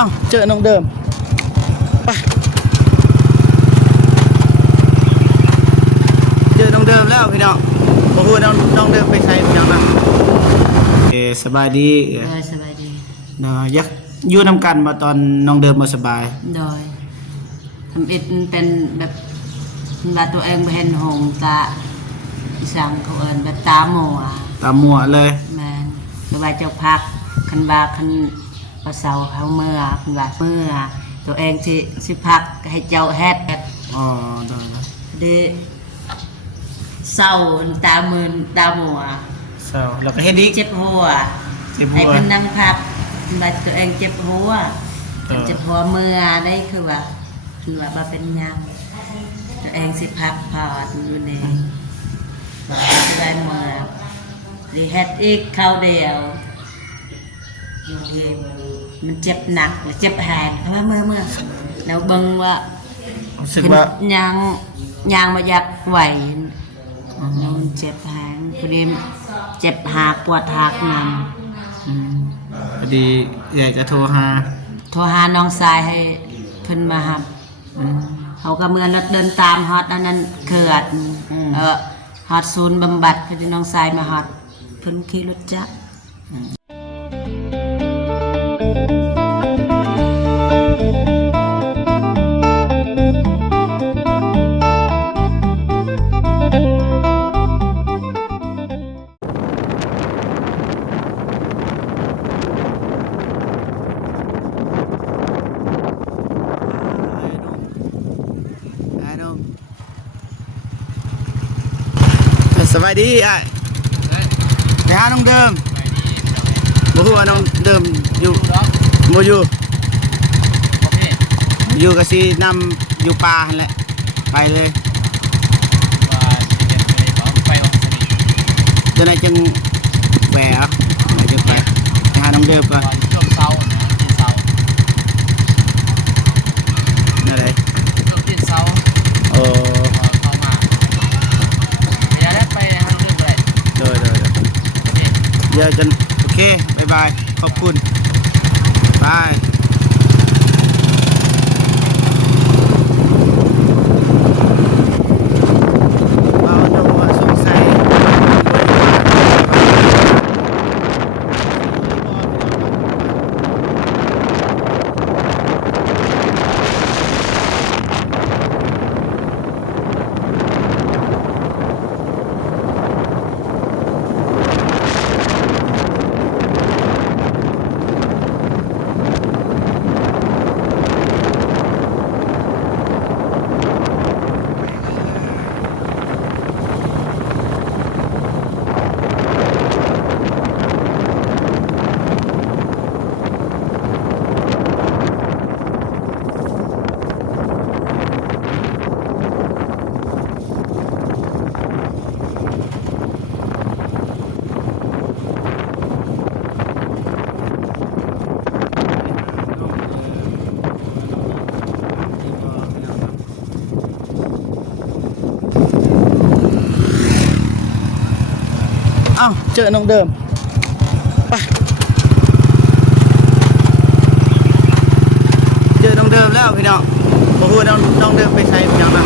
อ้าวเจอน้องเดิมไปเจอน้องเดิมแล้วพี่น้องบอกว่าน้องเดิมไปใช้พี่น้องนะสบายดีสบายดีเนาะอยากอยู่นำกันมาตอนน้องเดิมมาสบายโดยทำอิดเป็นแบบว่าตัวเองไปเห็นหงตาอีสังเขาเอิญแบบตาหมัวเลยแมนหรือว่าเจ้าพักคันว่าคันเอาเสาเอาเมื่อคันว่าเมื่อตัวเองสิพักให้เจ้าแฮดอ๋อได้ดีเศร้าตามืนตาหมัวเศร้าแล้วก็เฮ็ดอีกเจ็บหัวให้เพิ่นนั่งพักว่าตัวเองเจ็บหัวเจ็บหัวเมื่อได้คือว่าบ่เป็นยังตัวเองสิพักผ่อนอยู่นี่ได้เมื่อดีเฮ็ดอีกคราวเดียวมันเจ็บหนักเจ็บแหงเมื่อแล้วเบิ่งว่ารู้สึกว่ายังมาอยากไหวแล้วมันเจ็บแหงพอดีเจ็บหากปวดหากนพอดีอยากจะโทรหาน้องชายให้เพิ่นมาหับเขาก็เมื่อเดินตามฮอตอันนั้นเกิดฮอตศูนย์บำบัดพอดีน้องชายมาฮอตเพิ่นขี่รถจักรสบายดีไอ้ไปหาน้องเดิมบอกว่าน้องเดิมอยู่บ่อยู่กับซีนำอยู่ป่าหั่นแหละไปเลยเดี๋ยวไหนจึงแหวะไหนจึงไปหาน้องเดิมก่อนช่วงเช้านั่นเลยช่วงเช้าโอ้เข้ามาเดี๋ยวได้ไปหาน้องเดิมเลยเดี๋ยวจนโอเคบายบายขอบคุณบายอ้าวเจอน้องเดิมไปเจอน้องเดิมแล้วพี่น้องบอกว่าน้องเดิมไปใช้พี่น้องนะ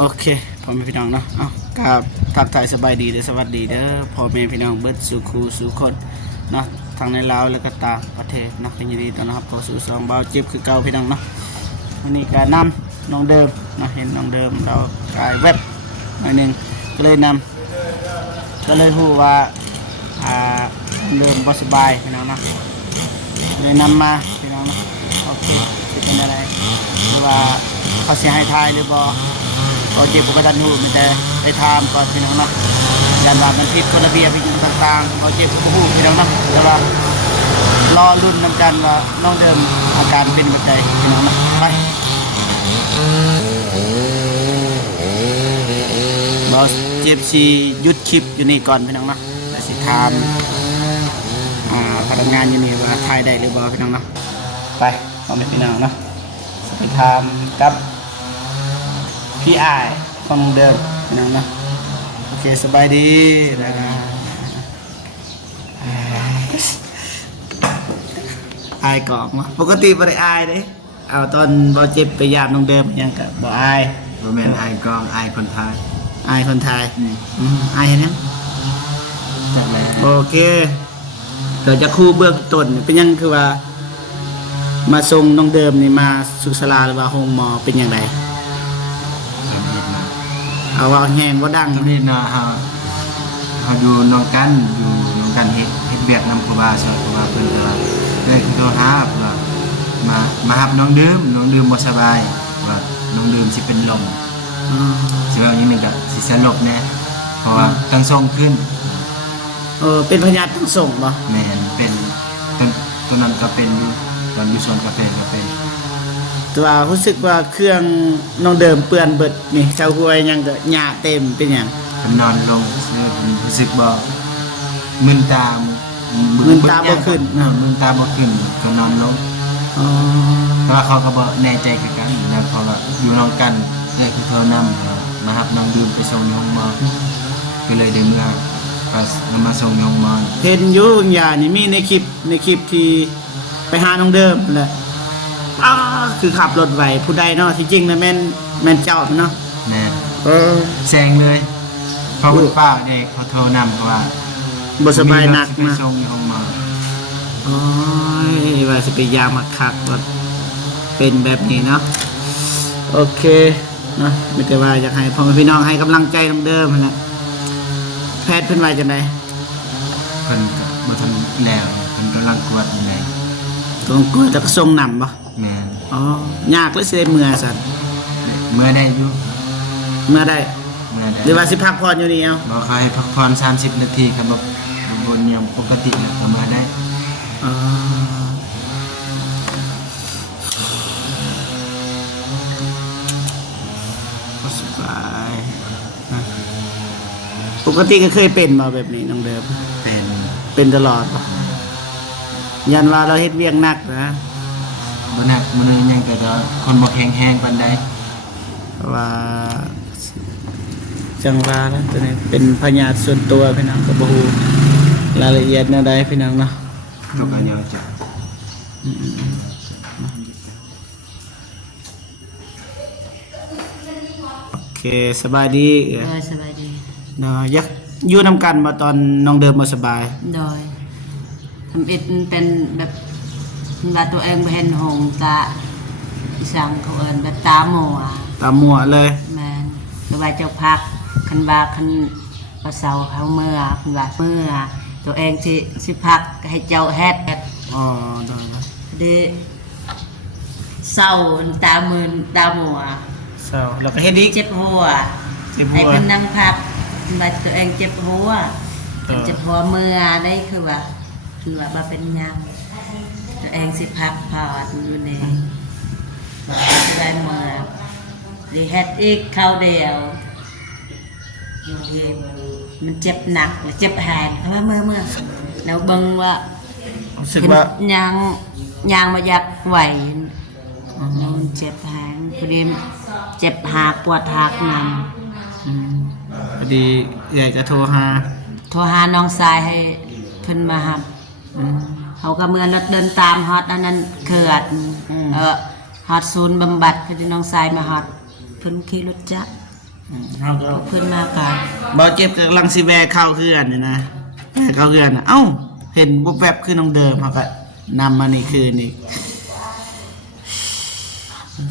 โอเคพ่อแม่พี่น้องเนาะเอากราบทักทายสบายดีเด้อสวัสดีเด้อพ่อแม่พี่น้องเบิดสู่ครูสู่คนเนาะทั้งในลาวและก็ต่างประเทศเนาะยินดีต้อนรับเข้าสู่ซองเบาเจ็บคือเก่าพี่น้องเนาะวันนี้ก็นำน้องเดิมเนาะเห็นน้องเดิมเรากายเว็บหน่อยหนึงก็เลยฮู้ว่าเดิมบ่สบายพี่น้องเนาะเลยนำมาพี่น้องเนาะโอเคสิเป็นอะไรหรือว่าเขาสิให้ทายหรือบ่ก็เจ็บบ่ทันฮู้มีแต่ให้ถามก่อนพี่น้องเนาะยันว่ามันผิดกฎระเบียบอีกต่างๆก็เจ็บบ่ฮู้พี่น้องเนาะแต่ว่ารอลุ้นนำกันว่าน้องเดิมอาการเป็นแบบใดพี่น้องเนาะไปบอสเจ็บสิหยุดคลิปอยู่นี่ก่อนพี่น้องเนาะแล้วสิถามพนักงานอยู่นี่ว่าถ่ายได้หรือบ่พี่น้องเนาะไปเอาไปพี่น้องเนาะไปทำกับพี่อ้ายของเดิมพี่น้องเนาะโอเคสบายดีนะอายกอกมาปกติบ่ได้อายเด้เอาตอนบ่เจ็บไปยามน้องเดิมยังก็บ่อายบ่แม่นอายกองอายคนไทยอายคนไทยอายเห็นยัง จักแม่ โอเคเราจะคู่เบื้องต้นเป็นยังคือว่ามาส่งน้องเดิมนี่มาสุสลาหรือว่าโรงหมอเป็นอย่างไร สำเร็จมา เอาว่าแห้งว่าดัง สำเร็จเนาะเฮาอยู่น้องกันเฮ็ดเวียกนำครูบาสอนครูบาเพิ่นก็เลยโทรหาว่ามารับน้องดื่มบ่สบายว่าน้องดื่มสิเป็นลมสิว่าอย่างนี้ก็สิสลบแน่เพราะว่าตั้งส่งขึ้น เป็นพญาติส่งบ่ แม่นเป็นตอนนั้นก็เป็นตอนอยู่สวนกาแฟก็เป็น แต่ว่ารู้สึกว่าเครื่องน้องเดิมเปื้อนเบิดนี่เจ้าห้วยยังก็หญ้าเต็มเป็นหยัง มันนอนลงรู้สึกบ่มึนตามึมึนตาบ่ขึ้น มึนตาบ่ขึ้นก็นอนลงแต่ว่าเขาก็บ่แน่ใจคือกันแล้วเขาก็อยู่นอนกันเลยคือเขานำมารับน้องดื่มไปส่งในห้องหมอก็เลยได้เมื่อก็นำมาส่งในห้องหมอ เห็นอยู่บางอย่างนี่มีในคลิปที่ไปหาน้องเดิมนั่นแหละคือขับรถไหวผู้ใดเนาะที่จริงนะแม่นเจ้าเนาะ แน่แซงเลยเพราะคุณป้าเด็กเขาโทรนำเพราะว่า บ่สบายหนัก ไป มาก ส่งในห้องหมอ โอ้ยว่าสิไปยามมาคักว่าเป็นแบบนี้เนาะโอเคเนาะไม่แต่ว่าอยากให้พ่อแม่พี่น้องให้กำลังใจน้องเดิมนั่นแหละแพทย์เพิ่นว่าจังได๋ เพิ่นก็บ่ทันแล้วเพิ่นกำลังกวดอยู่ไหน ต้องกลัวจะส่งนำบ่ แม่น อ๋อยากเลยสิได้เมื่อซั่น เมื่อได้อยู่ เมื่อได้ เมื่อได้ หรือว่าสิพักผ่อนอยู่นี่เอา บ่ค่อยพักผ่อน30 นาทีครับบ่บนอย่างปกติแล้วก็มาได้ อ๋อก็สบายนะปกติก็เคยเป็นมาแบบนี้น้องเดิม เป็นตลอดป่ะยันว่าเราเฮ็ดเวียงหนักนะ บ่หนักมื้อนึงยังก็คนบ่แข็งแรงปานใด ว่าจังหวะนะตัวนี้เป็นพญาติส่วนตัวพี่น้องก็บ่ฮู้รายละเอียดแนวใดพี่น้องเนาะ ตกอันยาวจ้ะ โอเคสบายดีเอ้ย สบายดี เนาะอยากอยู่นํกันมาตอนน้องเดิมบ่สบาย โดยทำอิดเป็นแบบว่าตัวเองไปเห็นหงตาอีสังเขาเอินแบบตาหมัว ตามมัวเลย แมนตัวว่าเจ้าพักคันว่าคันเอาเสาเขาเมื่อคันว่าเมื่อตัวเองสิพักให้เจ้าแฮด อ๋อได้แล้ว ดิเศร้าตามืนตาหมัว เศร้าแล้วก็เฮ็ดอีก เจ็บหัว เจ็บหั ให้ ว เพิ่นนั่งพักว่าตัวเองเจ็บหัวเจ็บหัวเมื่อได้คือว่าบ่เป็นหยังตัวเองสิพักผ่อนอยู่นี่ได้เมื่อดีเฮ็ดอีกคราวเดียวอยู่ที่มันเจ็บหนักเจ็บแหงเมื่อแล้วเบิ่งว่า รู้สึกว่า ยางมาอยากไหวแล้วมันเจ็บแหงพอดีเจ็บหากปวดหากนำ พอดีอยากจะโทรหา น้องชายให้เพิ่นมาหับเขาก็เมื่อรถเดินตามฮอดอันนั้นเกิดฮอดศูนย์บำบัดพอดีน้องชายมาฮอดเพิ่นขี่รถจักร เฮาก็ เพิ่นมากัน บ่เจ็บกำลังสิแวะเข้าเฮือนนี่นะแวะเข้าเฮือนน่ะเอ้าเห็นบ่แวบคือน้องเดิมเฮาก็นำมานี่คืนอีก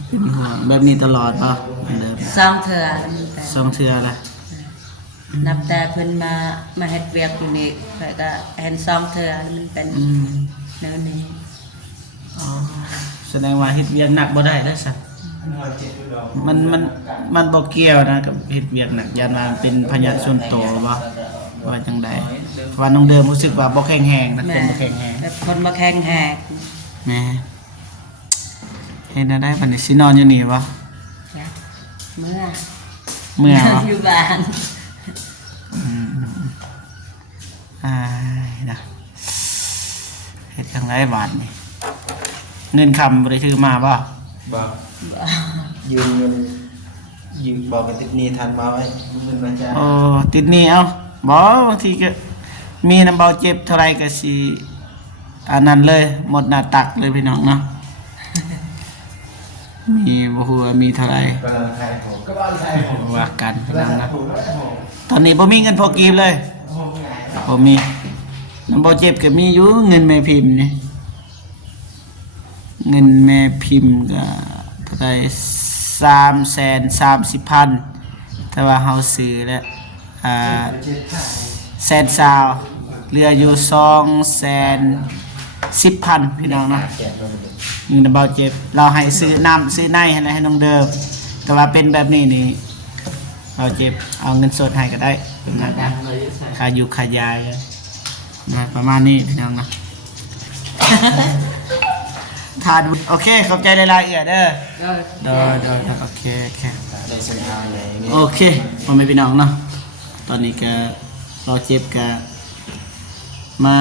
เป็นห่วงแบบนี้ตลอดป่ะเหมือนเดิม สองเถื่อแล้วมันแต่ สองเทื่อละ นับแต่เพิ่นมาเฮ็ดเวียกอยู่นี่เพิ่นก็เห็นสองเถื่อแล้วมันเป็น อืม แนวนี้ อ๋อแสดงว่าเฮ็ดเวียกหนักบ่ได้แล้วซะมันบ่เกี่ยวนะกับเฮ็ดเวียกหนักยานว่ามันเป็นพยาธิส่วนตัวบ่ว่าจังได๋เพราะว่าน้องเดิมรู้สึกว่าบ่แข็งแรงนะคนบ่แข็งแรง แบบคนมาแข่งแหก แม่เฮ็ดได้บัดนี้สินอนอยู่นี่บ่ จ้ะเมื่อ เมื่อบ่ อยู่บ้าน อ้ายนะเฮ็ดจังไดบาดนี่เงินคำบ่ได้ถือมาบ่ บ่ยืมเงินยืมบอกกันติดหนี้ทันมาไว้ยืมเงินมาจ้าง โอ้ติดหนี้เอาบ่บางทีก็มีน้ำเบาเจ็บเท่าไรก็สิอันนั้นเลยหมดหน้าตักเลยพี่น้องเนาะ มีบ่ฮู้ว่ามีเท่าไร กำลังขายของก็บ้านขายของ ว่ากันพี่น้องนะตอนนี้บ่มีเงินพอกีบเลยบ่มีน้ำเบาเจ็บก็มีอยู่เงินแม่พิมพ์นี่เงินแม่พิมพ์ก็เท่าไร330,000แต่ว่าเฮาซื้อแล้วแสนซาวเหลืออยู่210,000พี่น้องเนาะนี่นะเบาเจ็บเราให้ซื้อน้ำซื้อในให้น้องเดิมแต่ว่าเป็นแบบนี้นี่เบาเจ็บเอาเงินสดให้ก็ได้นะครับค่าอยู่ค่ายานะประมาณนี้พี่น้องนะ ทานโอเคขอบใจหลายๆเด้อ ก็ โดยโอเค ได้เส้นทางไหนนี่ โอเคพ่อแม่พี่น้องเนาะตอนนี้ก็เราเจ็บก็มา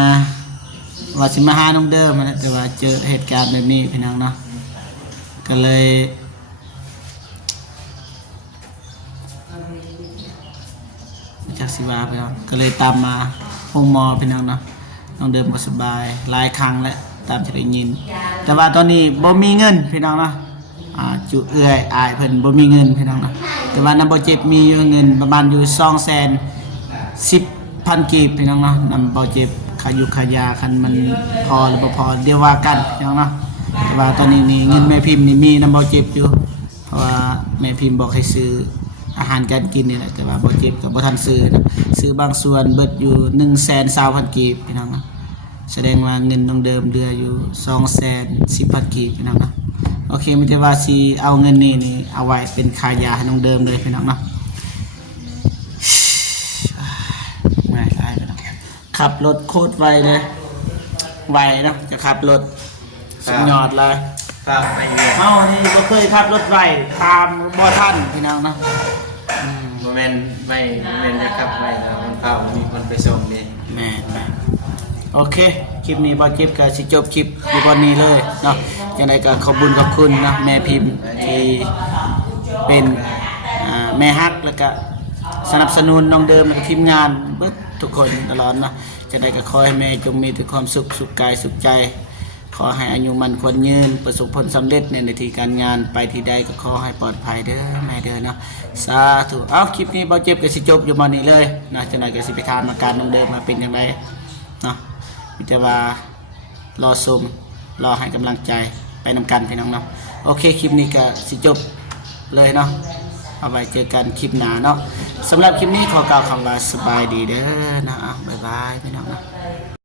ว่าสิมาหาน้องเดิมนะแต่ว่าเจอเหตุการณ์แบบนี้พี่น้องเนาะก็เลยจากสิว่าพี่น้องก็เลยตามมาห้องหมอพี่น้องเนาะน้องเดิมก็สบายหลายครั้งแล้วตามที่ได้ยินแต่ว่าตอนนี้บ่มีเงินพี่น้องเนาะจุเอื้อยอายเพิ่นบ่มีเงินพี่น้องเนาะแต่ว่านำบ่เจ็บมีอยู่เงินประมาณอยู่210,000กีบพี่น้องเนาะนำบ่เจ็บค่าอยู่ค่ายาคันมันพอหรือบ่พอเดี๋ยวว่ากันพี่น้องเนาะแต่ว่าตอนนี้นี่เงินแม่พิมพ์นี่มีนำบ่เจ็บอยู่เพราะว่าแม่พิมพ์บอกให้ซื้ออาหารการกินนี่แหละแต่ว่าบ่เจ็บก็บ่ทันซื้อนะซื้อบางส่วนเบิดอยู่120,000กีบพี่น้องเนาะแสดงว่าเงินน้องเดิมเหลืออยู่210,000กีบพี่น้องเนาะโอเคไม่ได้ว่าสิเอาเงินนี่เอาไว้เป็นค่ายาให้น้องเดิมเลยพี่น้องเนาะไม่ได้พี่น้องขับรถโคตรไวเลยไวเนาะจะขับรถสุดยอดเลย ฝากไปเนี่ย เฮานี่บ่เคยขับรถไวตามบ่ทันพี่น้องเนาะ บ่แม่นไม่แม่นจะขับไปแล้วมันเฝ้ามีคนไปส่งนี่ แม่โอเคคลิปนี้บ่เจ็บก็สิจบคลิปอยู่บนนี้เลยเนาะจังไดก็ขอบคุณนะแม่พิมพ์ที่เป็นแม่ฮักแล้วก็สนับสนุนน้องเดิมแล้วก็ทีมงานเบิดทุกคนตลอดนะจังไดก็ขอให้แม่จงมีแต่ความสุขกายสุขใจขอให้อายุมันควรยืนประสบผลสำเร็จในหน้าที่การงานไปที่ใดก็ขอให้ปลอดภัยเด้อแม่เด้อเนาะสาธุเอาคลิปนี้บ่เจ็บก็สิจบอยู่บนนี้เลยนะจังไดก็สิไปถามอาการน้องเดิมมาเป็นจังไดเนาะมีแต่ว่ารอชมรอให้กำลังใจไปนำกันพี่น้องเนาะโอเคคลิปนี้ก็สิจบเลยเนาะเอาไว้เจอกันคลิปหน้าเนาะสำหรับคลิปนี้ขอกล่าวคำว่าสบายดีเด้อนะบ๊ายบายพี่น้องเนาะ